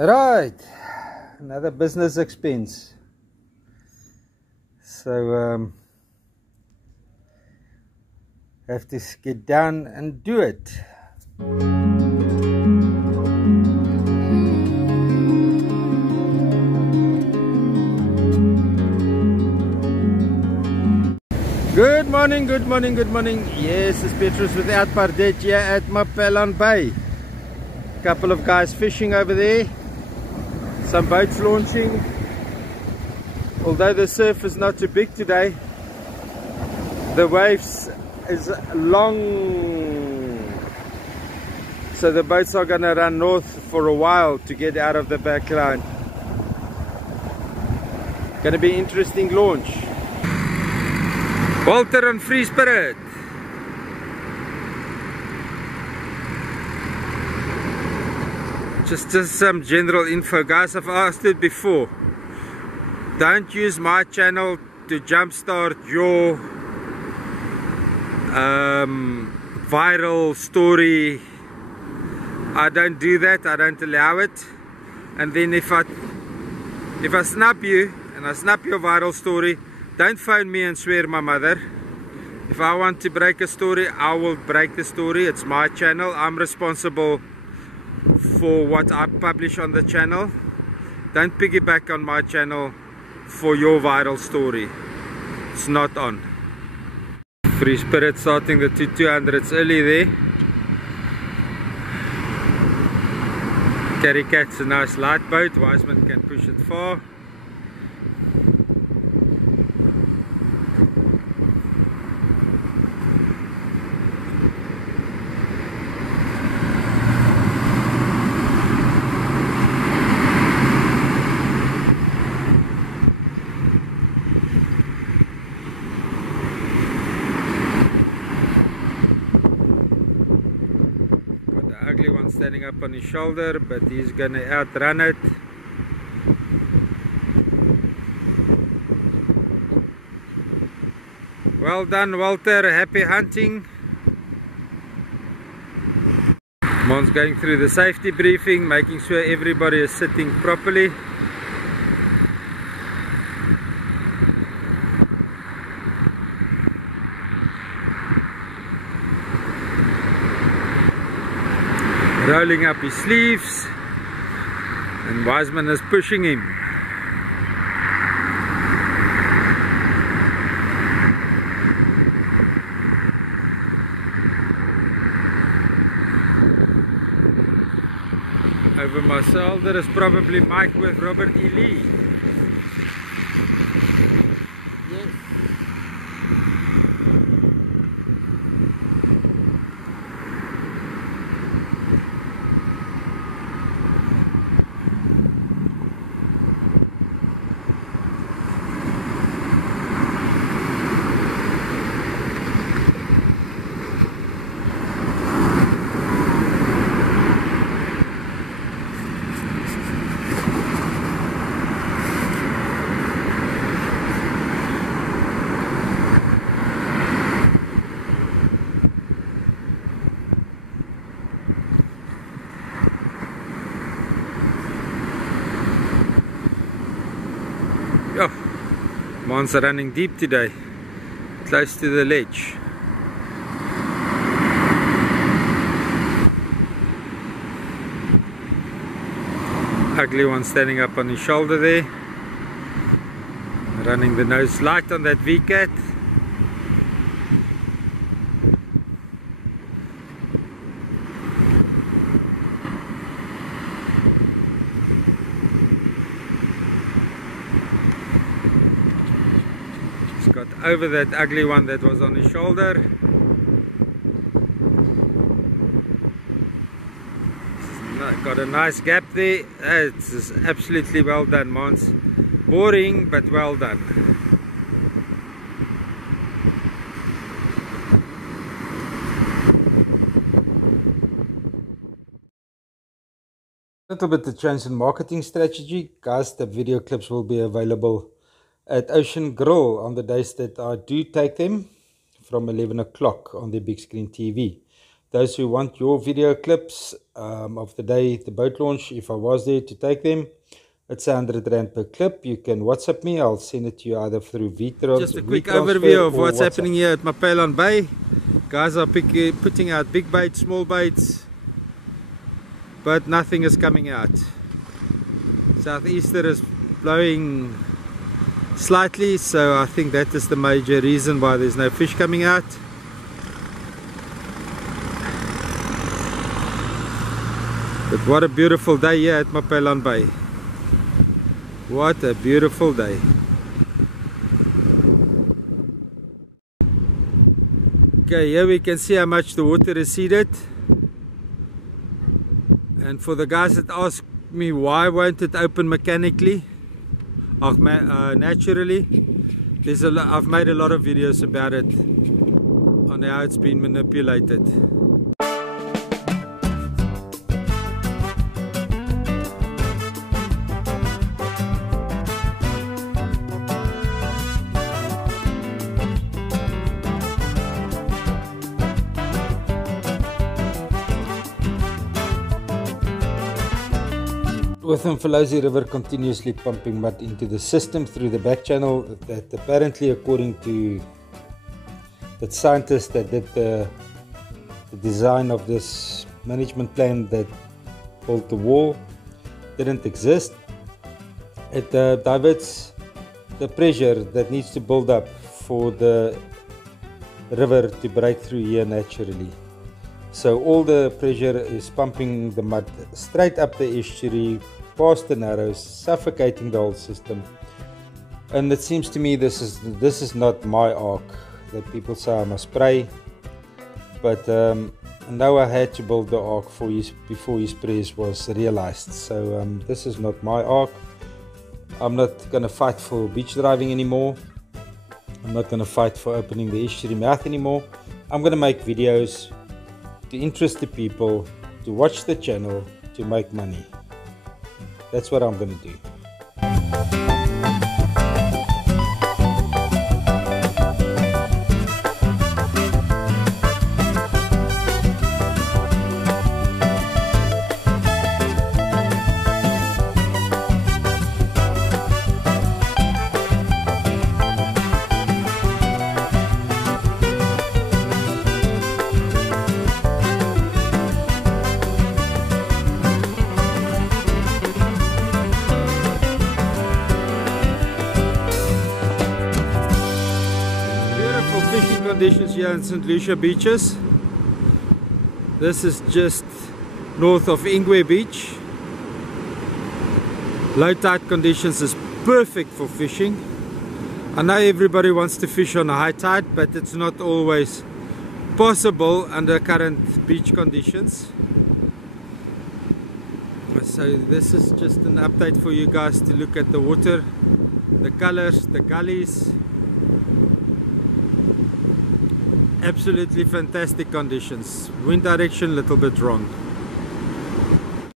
Right, another business expense. So have to get down and do it. Good morning, good morning, good morning. Yes, it's Petrus without Pardette here at Mapelan Bay. Couple of guys fishing over there. Some boats launching. Although the surf is not too big today, the waves is long. So the boats are going to run north for a while to get out of the backline. Going to be interesting launch. Walter and Free Spirit. Just some general info, guys. I've asked it before. Don't use my channel to jumpstart your viral story. I don't do that. I don't allow it. And then if I snap you and I snap your viral story, don't phone me and swear my mother. If I want to break a story, I will break the story. It's my channel. I'm responsible for what I publish on the channel. Don't piggyback on my channel for your viral story. It's not on. Free Spirit starting the 200s early there. Carry Cat's a nice light boat. Wiseman can push it far. One standing up on his shoulder, but he's gonna outrun it. Well done, Walter. Happy hunting. Mon's going through the safety briefing, making sure everybody is sitting properly. Rolling up his sleeves, and Wiseman is pushing him. Over my shoulder is probably Mike with Robert E. Lee. Yes. Mon's running deep today, close to the ledge. Ugly one standing up on his shoulder there, running the nose light on that V-Cat. Got over that ugly one that was on his shoulder. Got a nice gap there. It's absolutely well done, Mons. Boring, but well done. A little bit of change in marketing strategy. Guys, the video clips will be available at Ocean Grill on the days that I do take them from 11 o'clock on the big screen TV. those who want your video clips of the day, the boat launch, if I was there to take them, it's 100 Rand per clip. You can WhatsApp me. I'll send it to you either through VTrans. Just a quick overview of what's happening here at Mapelon Bay. Guys are putting out big baits, small baits, but nothing is coming out. Southeaster is blowing slightly, so I think that is the major reason why there's no fish coming out. But what a beautiful day here at Mapelon Bay. What a beautiful day. Okay, here we can see how much the water receded. And for the guys that ask me why won't it open mechanically, naturally, I've made a lot of videos about it on how it's been manipulated. Within Mfolozi River continuously pumping mud into the system through the back channel that apparently, according to the scientists that did the design of this management plan that built the wall, didn't exist. It diverts the pressure that needs to build up for the river to break through here naturally. So all the pressure is pumping the mud straight up the estuary, past the narrows, suffocating the whole system. And it seems to me this is not my ark that people say I must spray, but Noah had to build the ark before his prayers was realized. So this is not my ark. I'm not going to fight for beach driving anymore. I'm not going to fight for opening the estuary mouth anymore. I'm going to make videos to interest the people, to watch the channel, to make money. That's what I'm going to do. Conditions here in St Lucia beaches. This is just north of Ingwe Beach. Low tide conditions is perfect for fishing. I know everybody wants to fish on a high tide, but it's not always possible under current beach conditions. So this is just an update for you guys to look at the water, the colors, the gullies. Absolutely fantastic conditions. Wind direction a little bit wrong.